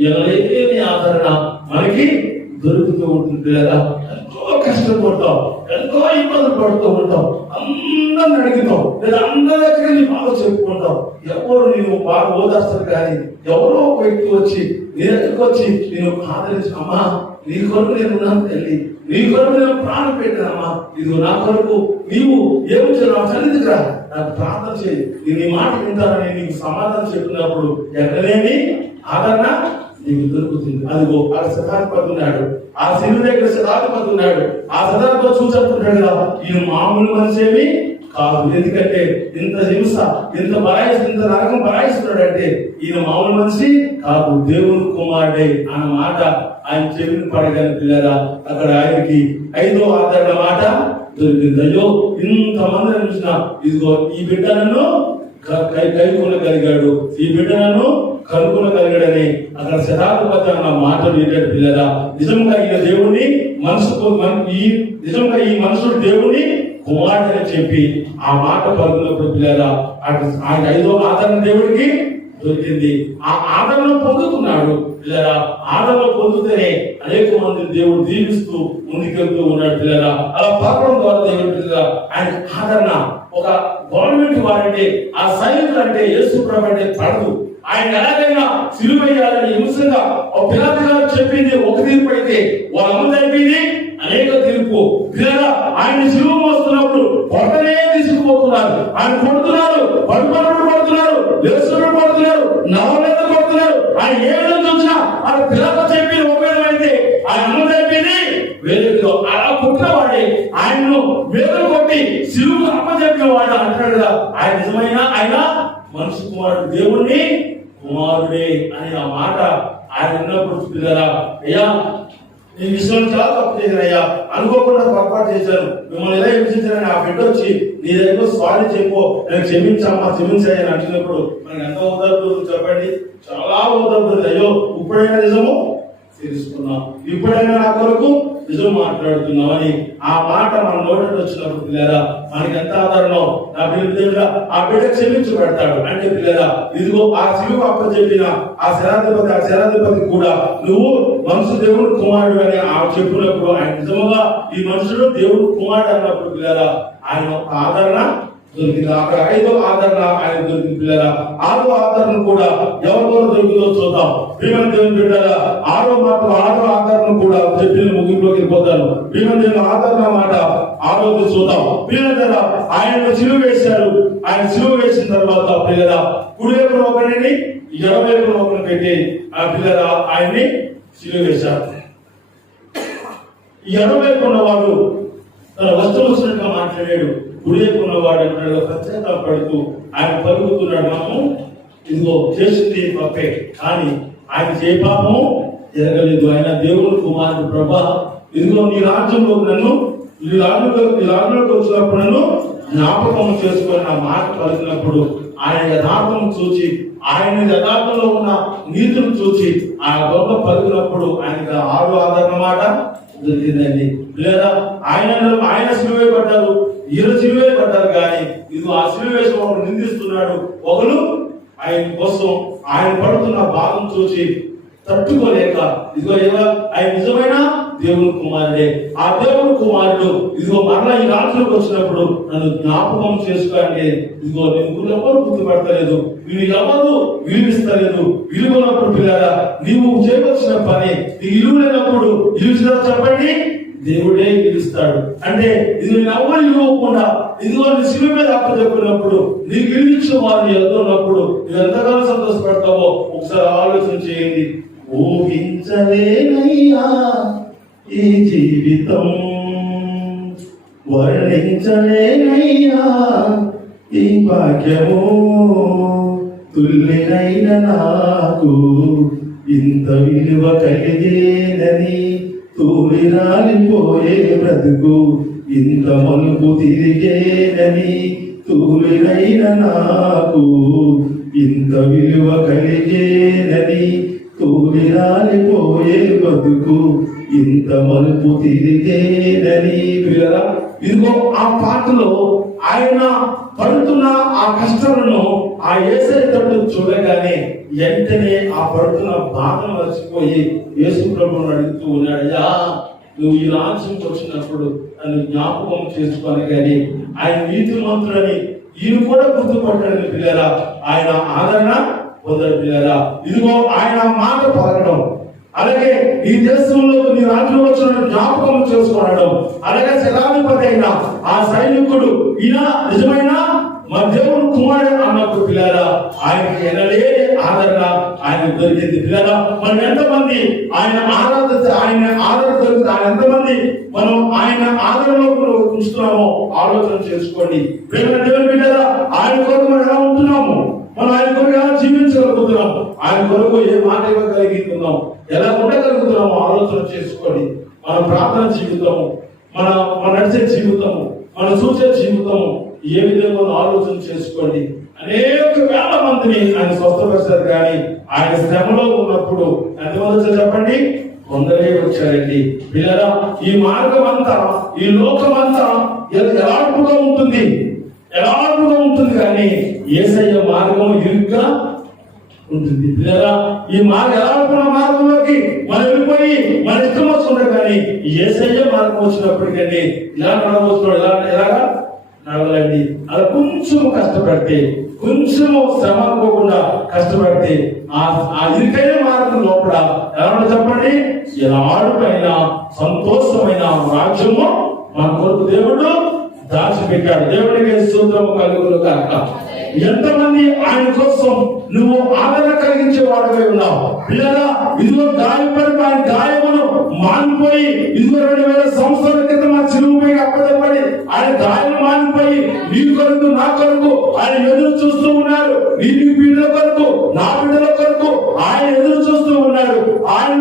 ఎలాంటి ఆదరణ మనకి దొరుకుతూ ఉంటుంది పిల్లరా. ఎంతో కష్టపడతాం, ఎంతో ఇబ్బందులు పడుతూ ఉంటాం, అందరిని అడుగుతాం, లేదా అందరి దగ్గర నీ బాగా చెప్పుకుంటాం. ఎవరు నేను బాగా ఓదార్స్తారు, కానీ ఎవరో ఒక వ్యక్తి వచ్చి నీ దగ్గరకు వచ్చి నేను ఆదరించి, అమ్మా నీ కొరకు నేను ఉన్నాను తల్లి, నీ కొరకు నేను ప్రాణం పెట్టానమ్మా, ఇది నా కొరకు నీవు ఏమి నా సన్నిధికి రా, నాకు ప్రార్థన చేయి, నీ మాట వింటానని నీకు సమాధానం చెప్పినప్పుడు ఎక్కడలేని ఆదరణ నీకు దొరుకుతుంది. అదిగో ఆ శతాధిపతి ఉన్నాడు, ఆ సిలువ దగ్గర శతాధిపతి ఉన్నాడు. ఆ శతాధిపతి చూసేస్తున్నాడు కదా, ఈయన మామూలు మనిషి ఏమి కాదు. ఎందుకంటే ఇంత హింస, ఇంత నరకం బరాయిస్తున్నాడు అంటే ఈయన మామూలు మనిషి కాదు, దేవుని కుమారుడే అన్న మాట ఆయన చెవిని పడగని పిల్లరా. అక్కడ ఆయనకి 5వ ఆదరణ మాట దొరికింది. అయ్యో ఇంతమంది చూసిన ఇదిగో ఈ బిడ్డలను కైకొనగలిగాడు, ఈ బిడ్డలను కనుగొనగలిగాడని అక్కడ శతాధిపతి అన్న మాటలు ఏంటంటే పిల్లరా, నిజంగా ఈయన దేవుణ్ణి నిజంగా ఈ మనుషుడు దేవుణ్ణి కుమారుడని చెప్పి ఆ మాట పలుకున్నప్పుడు పిల్లరా ఆయన 5వ ఆదరణ దేవుడికి దొరికింది. ఆ ఆదరణ పొందుతున్నాడు పిల్లరా. ఆదరణ పొందుతూనే అనేక మంది దేవుడు దీవిస్తూ ముందుకెళ్తూ ఉన్నాడు పిల్లరా. అలా పలకడం ద్వారా దేవుడు పిల్లరా ఆయన ఆదరణ. ఒక గవర్నమెంట్ వారంటే, ఆ సైనికులు అంటే యేసు ప్రభు అంటే పడదు. ఆయన ఎలాగైనా సిలువ వేయాలని హింసగా పిల్లలు చెప్పింది ఒక తీర్పు అయితే, వాళ్ళమ్మ చెప్పింది అనేక తీర్పు పిల్లరా. ఆయన సిలువ మోస్తున్నప్పుడు కొట్టనే తీసుకుపోతున్నారు, ఆయన కొడుతున్నారు, పడుపడుడు కొడుతున్నారు, లేస్తుడు కొడుతున్నారు, నవలేత కొడుతున్నారు. ఆయన ఏ విధంగా చూసినా ఆయన పిల్లలు చెప్పింది ఒక విధం అయితే, ఆయన అమ్మ చెప్పింది వేరే విధం. అలా కొట్టినవాడే ఆయన్ను వేదలు కొట్టి సిలువ అమ్మ చెప్పిన వాడు అంటాడు కదా, ఆయన నిజమైన ఆయన మనిషి కుమారుడు, దేవుణ్ణి కుమారుడే అని ఆ మాట ఆయన విన్నప్పుడు పిల్లరా, అయ్యా నేను విషయంలో చాలా తప్పు చేశాను అయ్యా, అనుకోకుండా పొరపాటు చేశాను, మిమ్మల్ని ఎలా హింసించానని ఆ బిడ్డ వచ్చి నీ దగ్గర సారీ చెప్పు, నేను క్షమించాయని అంటున్నప్పుడు మనకి ఎంత ఓదార్పు చెప్పండి, చాలా ఓదార్పు. అయ్యో ఇప్పుడైనా నిజము తెలుసుకున్నాం, ఇప్పుడైనా నా కొరకు నిజం మాట్లాడుతున్నాం అని ఆ మాట మన నోటి వచ్చినప్పుడు పిల్లరా మనకి ఎంత ఆదరణం. నా బిడ్డ ఆ బిడ్డ క్షమించి పెడతాడు అంటే పిల్లరా, ఇదిగో ఆ శిలువ అప్పచెప్పిన ఆ శరాధిపతి కూడా నువ్వు మనుషు దేవుడు కుమారుడు అని ఆ చెప్పినప్పుడు ఆయన నిజముగా ఈ మనుషుడు దేవుడు కుమారుడు అన్నప్పుడు పిల్లరా ఆయన ఆదరణ దొరికింది. అక్కడ 5వ ఆదరణ ఆయన దొరికింది పిల్లరా. 6వ ఆదరణ కూడా ఎవరితో దొరుకుతుందో చూద్దాం. ప్రియమైన దేవుని బిడ్డలారా 6వ ఆదరణ కూడా చెప్పిన ముగింపులోకి వెళ్ళిపోతాను. ప్రియమైన దేవుని ఆదరణ మాట 6వది చూద్దాం. ప్రియమైన ఆయన సిలువ వేశాడు. ఆయన సిలువ వేసిన తర్వాత పిల్లరా కుడి వైపున ఒకరిని ఎడమ వైపున ఒకరిని పెట్టి ఆ పిల్లరా ఆయన్ని సిలువ వేశాడు. ఎడమ వైపు ఉన్నవాడు తన వస్తువుగా మాట్లాడాడు, గుడికున్నవాడు అన్నాడు పశ్చాత్తాపడుతూ ఆయన పలుకుతున్నాడు, మనము ఇదిగో చేసింది తప్పే, కానీ ఆయన ఏ పాపము జరగలేదు, ఆయన దేవుని కుమారుడు ప్రభా, ఇదిగో నీ రాజ్యంలో నన్ను ఈ రాజ్యంలోకి వచ్చినప్పుడు నన్ను జ్ఞాపకం చేసుకొని నా మాట పలికినప్పుడు ఆయన యథార్థం చూచి, ఆయన యథార్థంలో ఉన్న నీతులు చూచి ఆ దొంగ పలికినప్పుడు ఆయనకి 6వ ఆదరణ మాట దొరికిందండి. లేదా ఆయన సిలువ పడ్డారు, ఈయన సిలువ పడ్డారు, కానీ ఇది ఆ సిలువ వేసి ఒకరు నిందిస్తున్నాడు, ఒకరు ఆయన కోసం ఆయన పడుతున్న బాధను చూసి తట్టుకోలేక ఇదిగో ఆయన నిజమైన దేవుని కుమారుడే, ఆ దేవుని కుమారుడు ఇదిగో మరలా ఈ రాత్రికి వచ్చినప్పుడు నన్ను జ్ఞాపకం చేసుకోండి, ఇదిగో నేను ఎవరు గుర్తుపడతలేదు, వీళ్ళు ఎవరు విలువిస్తలేదు, విలువనప్పుడు పిల్లరా నీవు చేయవలసిన పని నీకు ఇలువ లేనప్పుడు ఇలువ చెప్పండి, దేవుడే గెలుస్తాడు. అంటే ఇది నేను ఎవరు ఇవ్వకుండా ఇదిగో నీ శిలువ మీద అప్పచెప్పినప్పుడు నీకు ఇల్లించిన వారిని ఎదురున్నప్పుడు నువ్వు ఎంతగానో సంతోషపడతావో ఒకసారి ఆలోచన చేయండి. ఊహించలేనయ్యా ఈ జీవితం, వర్ణించలేనయ్యా ఈ భాగ్యము, తుల్లినైన నాకు ఇంత విలువ కలిగేనని, తూలి రాలిపోయే బ్రతుకు ఇంత మలుపు తిరిగేనని, తూలినైన నాకు ఇంత విలువ కలిగేనని, తూలి రాలిపోయే బ్రతుకు ఇంత మలుపు తిరిగేనని. పిల్లరా ఇదిగో ఆ పాటలో ఆయన పడుతున్న ఆ కష్టాలను ఆ యేసయ్య తట్టు చూడగానే వెంటనే ఆ పడుతున్న బాధను మర్చిపోయి యేసు ప్రభువును అడుగుతూ ఉన్నాడు, అయ్యా నువ్వు ఈ రాజ్యంకి వచ్చినప్పుడు నన్ను జ్ఞాపకం చేసుకొని, కానీ ఆయన నీతిమంతుడని ఈయన కూడా గుర్తుపట్టాడు పిల్లరా, ఆయన ఆదరణ పొందాడు పిల్లరా. ఇదిగో ఆయన మాట పలకడం, అలాగే ఈ దేశంలో నీ రాజ్యం వచ్చిన జ్ఞాపకం చేసుకోవడం, అలాగే శతాధిపతి అయిన ఆ సైనికుడు ఈయన నిజమైన మా దేవుడు కుమారుడు అన్నప్పుడు పిల్లరా ఆయనకి ఎనలేని ఆదరణ ఆయన దొరికింది. పిల్లరా మనం ఎంతమంది ఆయన ఆరాధిస్తే ఆయన ఎంతమంది మనం ఆయన ఆదరణలో ఉంచుతున్నామో ఆలోచన చేసుకోండి. దేవుని బిడ్డరా ఆయన కొరకు మనం ఎలా ఉంటున్నాము, మనం ఆయన కొరకు ఎలా జీవించగలుగుతున్నాం, ఆయన కొరకు ఏ మాట ఇవ్వగలుగుతున్నాం, ఎలా ఉండగలుగుతున్నామో ఆలోచన చేసుకోండి. మన ప్రార్థన జీవితము, మన నడిచే జీవితము, మన చూసే జీవితము ఏ విధంగా ఆలోచన చేసుకోండి. అనేక వేల మందిని ఆయన స్వస్థపరిచారు, కానీ ఆయన శ్రమలో ఉన్నప్పుడు ఎంతమంది చెప్పండి, కొందరే వచ్చారండి. పిల్లరా ఈ మార్గం అంతా, ఈ లోకం అంతా ఎలాంటిగా ఉంటుంది, ఎలాంటిగా ఉంటుంది, కానీ యేసయ్య మార్గం ఇరుగ్గా ఉంటుంది. పిల్లరా ఈ ఎలాంటి మార్గంలోకి మనం వెళ్ళిపోయి మన ఇష్టం వస్తుండే, కానీ యేసయ్య మార్గం వచ్చినప్పటికండి ఇలా నడవస్తున్నాడు, ఎలాగా నడవలండి. అలా కొంచెం కష్టపడితే, కొంచెము శ్రమ అనుకోకుండా కష్టపడితే ఆ ఇరుకైన మార్గం లోపల ఎలా చెప్పండి, ఎలాంటిపైన సంతోషమైన రాజ్యము మన కొరకు దేవుడు దాచిపెట్టాడు. దేవుడికి స్తోత్రము కలుగును గాక. ఎంతమంది ఆయన కోసం నువ్వు ఆదరణ కలిగించే వాడిపై ఉన్నావు పిల్లరా. ఇదిగో గాయపడి ఆయన గాయమును మానిపోయి, ఇదిగో 2000 సంవత్సరాల క్రితం మా చిరుపై అప్పచెప్పడి ఆయన గాయం మానిపోయి నీ కొరకు నా కొరకు ఆయన ఎదురు చూస్తూ ఉన్నారు. నీ బిడ్డల కొరకు నా బిడ్డల కొరకు ఆయన ఎదురు చూస్తూ ఉన్నాడు. ఆయన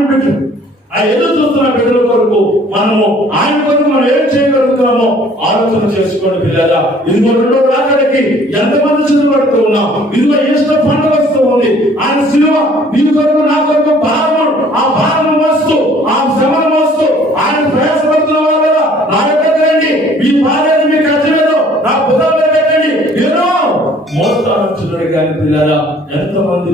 ఎదురు చూస్తున్న బిడ్డల కొరకు మనము ఆయన కొరకు మనం ఏం చేయగలుగుతున్నామో ఆలోచన చేసుకోండి పిల్లరా. ఇదిగో 2వ రాకడికి ఎంతమంది సిద్ధపడుతూ ఉన్నాం. ఇదిగో ఈస్టర్ పండుగ వస్తూ ఉంది. ఆయన సిలువ నీ కొరకు నా కొరకు భారం, ఆ భారం మోస్తూ, ఆ శ్రమను మోస్తూ ఆయన ప్రయాసపడుతున్న వాళ్ళు కదా, నా దగ్గరికి రండి, మీ భార్యను మీ కష్టమేదో నా బుధం పెట్టండి, ఏదో మోస్తాను. కానీ పిల్లరా ఎంతమంది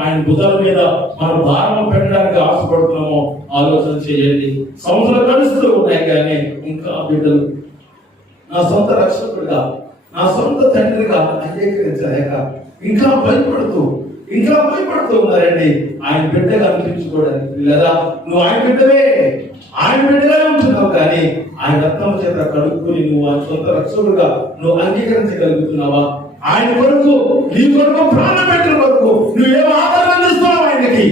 ఆయన భుజాల మీద మన భారం పెట్టడానికి ఆశపడుతున్నామో ఆలోచన చేయండి. సంవత్సరాలు గడుస్తూ ఉన్నాయి, కానీ ఇంకా బిడ్డలు నా సొంత రక్షకుడిగా, నా సొంత తండ్రిగా అంగీకరించలేక ఇంకా భయపడుతూ ఉన్నారండి. ఆయన బిడ్డగా అనిపించుకోవడానికి పిల్లరా నువ్వు ఆయన బిడ్డగానే ఉంటున్నావు, కానీ ఆయన రక్తం చేత కడుక్కుని నువ్వు ఆయన సొంత రక్షకుడిగా నువ్వు అంగీకరించగలుగుతున్నావా? ఆయన కొరకు, నీ కొరకు ప్రాణం పెట్టిన కొరకు నువ్వేమో ఆదరణ అందిస్తున్నావు ఆయనకి,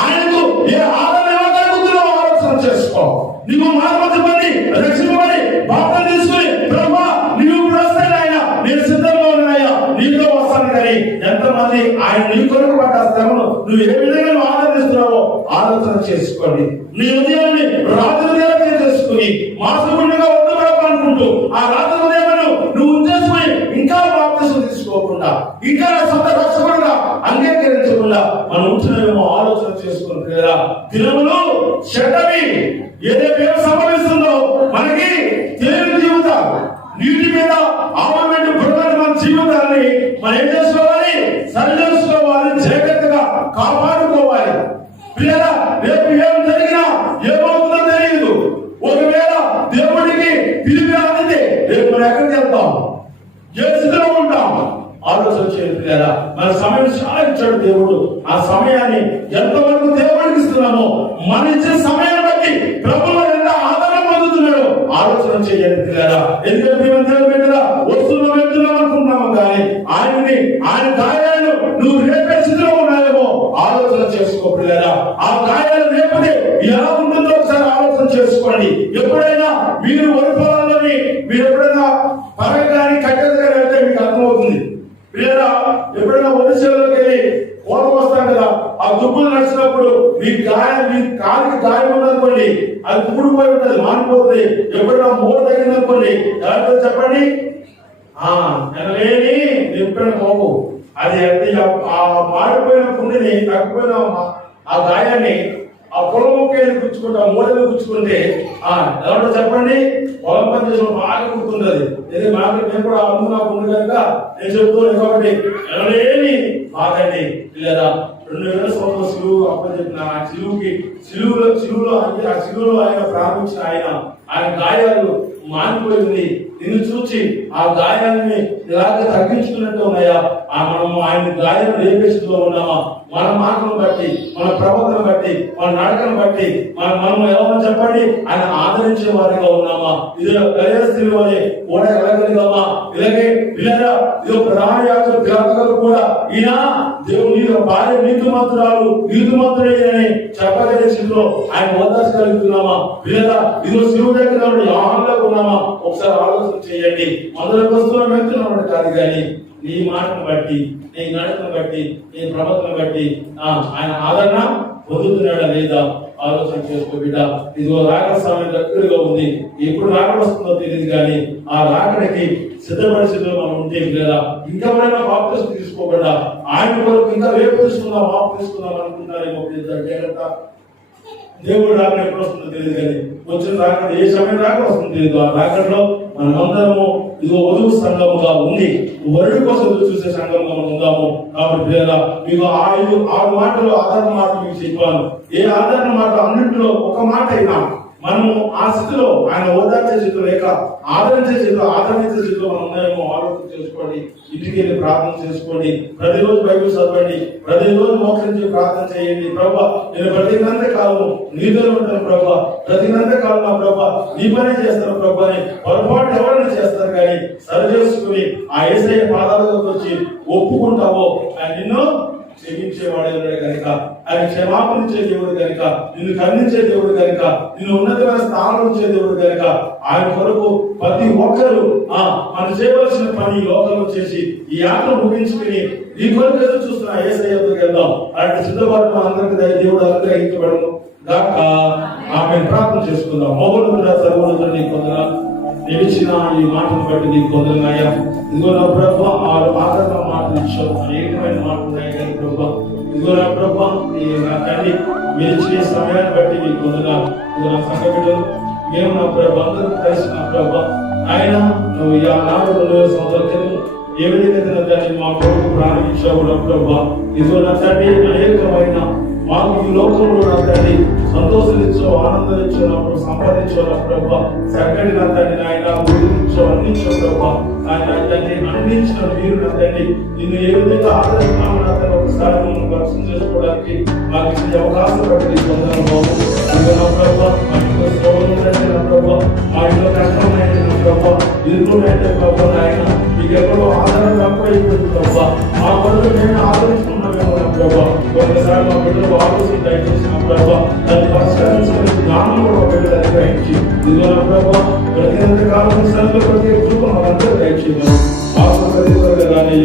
ఆయనకు ఏ ఆదరణ ఇవ్వగలుగుతున్నావు ఆలోచన చేసుకో. నువ్వు మార్మని రక్షింపబడి బాధ తీసుకుని ప్రభా నువ్వు ఇప్పుడు వస్తాను ఆయన, నేను సిద్ధంగా ఉన్నాయా నీతో వస్తాను, కానీ ఎంతమంది ఆయన నీ కొరకు పడ్డ శ్రమను నువ్వు ఏ విధంగా నువ్వు ఆదరిస్తున్నావో ఆలోచన చేసుకోండి. నీ ఉదయాన్ని రాత్రి ఉదయాన్ని చేసుకుని మాసగుండగా వద్దు ఆ రాత్రి ఉదయాన్ని నువ్వు చేసుకుని ఇంకా బాప్తిసం తీసుకోకుండా, ఇంకా సొంత రక్షకుడుగా అంగీకరించకుండా మనం ఉంటున్నామేమో ఆలోచన చేసుకుని దినములు చెడ్డవి చేసుకోవాలి. ఏదైతే సంభవిస్తుందో మనకి తేలిక జీవితం నీటి మీద ఆవరణ పడడానికి మన జీవితాన్ని మనం ఏం చేసుకోవాలి? సరి చేసుకోవాలి, జాగ్రత్తగా కాపాడుకోవాలి. పిల్లల రేపు ఏం జరిగినా ఏమవుతుందో తెలియదు. ఒకవేళ దేవుడికి పిలిపి అందితే రేపు మనం ఎక్కడికి వెళ్తాం, ఏ స్థితిలో ఉంటాం ఆలోచన చేయండి పిల్లల. మన సమయం చాలా ఇచ్చాడు దేవుడు. ఆ సమయాన్ని ఎంతవరకు దేవుడికి ఇస్తున్నామో మన ఇచ్చే సమయాన్ని బట్టి ప్రభువు ఎంత ఆదరణ పొందుతున్నాడో ఆలోచన చేయండి పిల్లల. ఎందుకంటే మేము దేవుడి కదా వస్తున్నాం వెళ్తున్నాం అనుకుంటున్నాము, కానీ ఆయన గాయాలను నువ్వు రేపే స్థితిలో ఉన్నాయేమో ఆలోచన చేసుకో పిల్లల. ఆ గాయాలు రేపటి ఎలా ఉంటుందో ఒకసారి ఆలోచన చేసుకోండి. ఎప్పుడైనా మీరు వరి పొలాలని మీరు ఎప్పుడైనా పరంగాని కట్టెలు వెళ్తే మీకు అర్థమవుతుంది పిల్లరా. ఎప్పుడైనా వరిసేలోకి వెళ్ళి కోత వస్తాం కదా, ఆ దుబ్బులు నడిచినప్పుడు మీ కాలికి గాయం ఉందనుకోండి, అది తుడిపోయి ఉంటుంది, మానిపోతుంది. ఎప్పుడైనా మూల తగ్గిందనుకోండి, ఎవరితో చెప్పండి, ఎనలేని నింపిన మోపు అది ఆ మాడిపోయిన పుండిని తగ్గిపోయిన ఆ గాయాన్ని ఆ పొలం మొక్కలు గుచ్చుకుంటే, ఆ మూడలు గుచ్చుకుంటే ఎవరో చెప్పండి, పొలం పని చేసిన బాగా గుర్తుంటది. ఇది మాకు నేను కూడా అమ్మునా ఉంది కనుక నేను చెప్తూ ఇంకొకటి ఎవరేని బాగండి లేదా 2000 సంవత్సరం సిలువు అప్పచెప్పిన ఆ సిలువులో ఆ సిలువులో ఆయన ప్రారంభించిన ఆయన గాయాలు మానిపోయింది. నిన్ను చూచి ఆ గాయాన్ని ఇలాగ తగ్గించుకున్నట్టు ఉన్నాయా? మనము ఆయన గాయాలు రేపేస్తులో ఉన్నామా? మన మాటను బట్టి, మన ప్రవర్తన బట్టి, మన నడకను బట్టి మనం ఎవరో చెప్పండి ఆయన ఆదరించే వారిగా ఉన్నామా? ఇది స్త్రీలు అని కూడా వెళ్ళగలిగామా? ఇలాగే పిల్లరా, ఇది ప్రధాన యాత్రలు కూడా ఈయన దేవుని భార్య నీతిమంతుడని చెప్పగలిగే స్థితిలో ఆయన ఓదార్చగలుగుతున్నామా? పిల్లరా, ఇదో శివుడు దగ్గర ఆనందంగా ఉన్నామా? ఒకసారి ఆలోచన చేయండి. మొదటి వస్తువులు వెళ్తున్నాడు కాదు, కానీ నీ మాటను బట్టి, నీ నడకను బట్టి, నీ ప్రవర్తన బట్టి ఆయన ఆదరణ పొందుతున్నాడా లేదా ఆలోచన చేసుకో బిడ్డ. ఇదిగో రాకడ సమయం దగ్గరగా ఉంది. ఎప్పుడు రాకడ వస్తుందో తెలియదు, కానీ ఆ రాకడికి సిద్ధపడే స్థితిలో మనం ఉంటే లేదా ఇంకా ఎవరైనా బాప్తిసం తీసుకోకుండా ఆయన కొరకు ఇంకా రేపు తీసుకుందాం బాప్తిసం తీసుకుందాం అనుకుంటారేమో. జాగ్రత్త, దేవుడు రాకడ ఎప్పుడు వస్తుందో తెలియదు, కానీ వచ్చిన రాకడ ఏ సమయం రాక వస్తుందో తెలియదు. ఆ రాకడలో మనమందరము ఇదిగో వధువు సంఘముగా ఉంది, వరుడి కోసం చూసే సంఘంగా మనం ఉందాము. కాబట్టి మీకు 6 మాటలు ఆదరణ మాటలు మీకు చెప్పాను. ఏ ఆదరణ మాట అన్నింటిలో ఒక మాట అయినా మనము ఆ స్థితిలో ఆయన ఓదార్చే స్థితిలో లేక ఆదరించే స్థితిలో మనం ఉన్నాయేమో ఆలోచన చేసుకోండి. ఇంటికి వెళ్ళి ప్రార్థన చేసుకోండి. ప్రతిరోజు బైబిల్ చదవండి. ప్రతిరోజు మోక్షించి ప్రార్థన చేయండి. ప్రభా, నేను ప్రతినంత కాలము నీతో ఉంటాను ప్రభా, ప్రతినంత కాలం నా ప్రభా నీ పనే చేస్తాను ప్రభా అని పొరపాటు ఎవరైనా చేస్తారు, కానీ సరి చేసుకుని ఆ యేసయ్య పాదాలకు వచ్చి ఒప్పుకుంటావో ఆయన నిన్ను క్షమించేవాడు కనుక, ఆయన క్షమాపణించే దేవుడు కనుక, నిన్ను ఖండించే దేవుడు కనుక, నిన్ను ఉన్నతమైన స్థానం ఉంచే దేవుడు కనుక ఆయన కొరకు ప్రతి ఒక్కరూ మనం చేయవలసిన పని లోకంలో చేసి ఈ యాత్ర ముగించుకుని ఈ కొరకు ఎదురు చూస్తున్న యేసయ్యకు వెళ్దాం. అలాంటి సిద్ధపాటు మనందరికీ దేవుడు అనుగ్రహించబడము గాక. ఆమె ప్రార్థన చేసుకుందాం. మోహనుడు సర్వోన్నతుడు నీకు వందనాలు. నిలిచిన ఈ మాటను బట్టి నీకు వందనాలయ్యా. ఇదిగో నా ప్రభా, ఆదరణ మాటలు ఇచ్చావు, అనేకమైన మాటలు ఉన్నాయి కానీ ప్రభా, ఇదిగో నా ప్రభా నా తండ్రి నిలిచిన సమయాన్ని బట్టి నీకు వందనాలు. ఇదిగో నా సంఘ బిడ్డలు మేము నా ప్రభా అందరూ కలిసి నా ప్రభా ఆయన నువ్వు 2000 సంవత్సరాల క్రితం ఏ విధంగా దాన్ని మా కొరకు ప్రారంభించావు నా ప్రభా. ఇదిగో నా తండ్రి అనేకమైన మాకు ఈ లోకంలో నా తండ్రి సంతోషం ఇచ్చావు, ఆనందం ఇచ్చావు, అప్పుడు సంపాదించావు నా ప్రభా. చక్కటి నా తండ్రి నాయన ఉడికించావు, అందించావు ప్రభా. ఆయన తండ్రి అందించిన మీరు నా తండ్రి నిన్ను ఏ విధంగా ఆదరిస్తున్నాము నా తండ్రి ఒకసారి మనం దర్శనం చేసుకోవడానికి మాకు ఇచ్చే అవకాశం బట్టి పొందడం బాబు. నా ప్రభా మా ఇంట్లో సౌకర్యం నా ప్రభా, మా ఇంట్లో కష్టం అయితే నా ప్రభా, ఇరుకునైతే ప్రభా ఆయన మీకు ఎక్కడో ఆదరణ తక్కువైపోయింది ప్రభా. మా కొరకు నేను ఆదరిస్తున్నామేమో నా ప్రభా. ఒకసారి మా బిడ్డలు ఆలోచన దయచేసిన ప్రభా దాన్ని పరిష్కరించుకునే జ్ఞానం కూడా ఒక బిడ్డ గ్రహించి ఇదిగో నా ప్రభా ప్రతి కాలం ప్రతి రూపం అందరూ దయచేయమని ఆశ ప్రతి రాని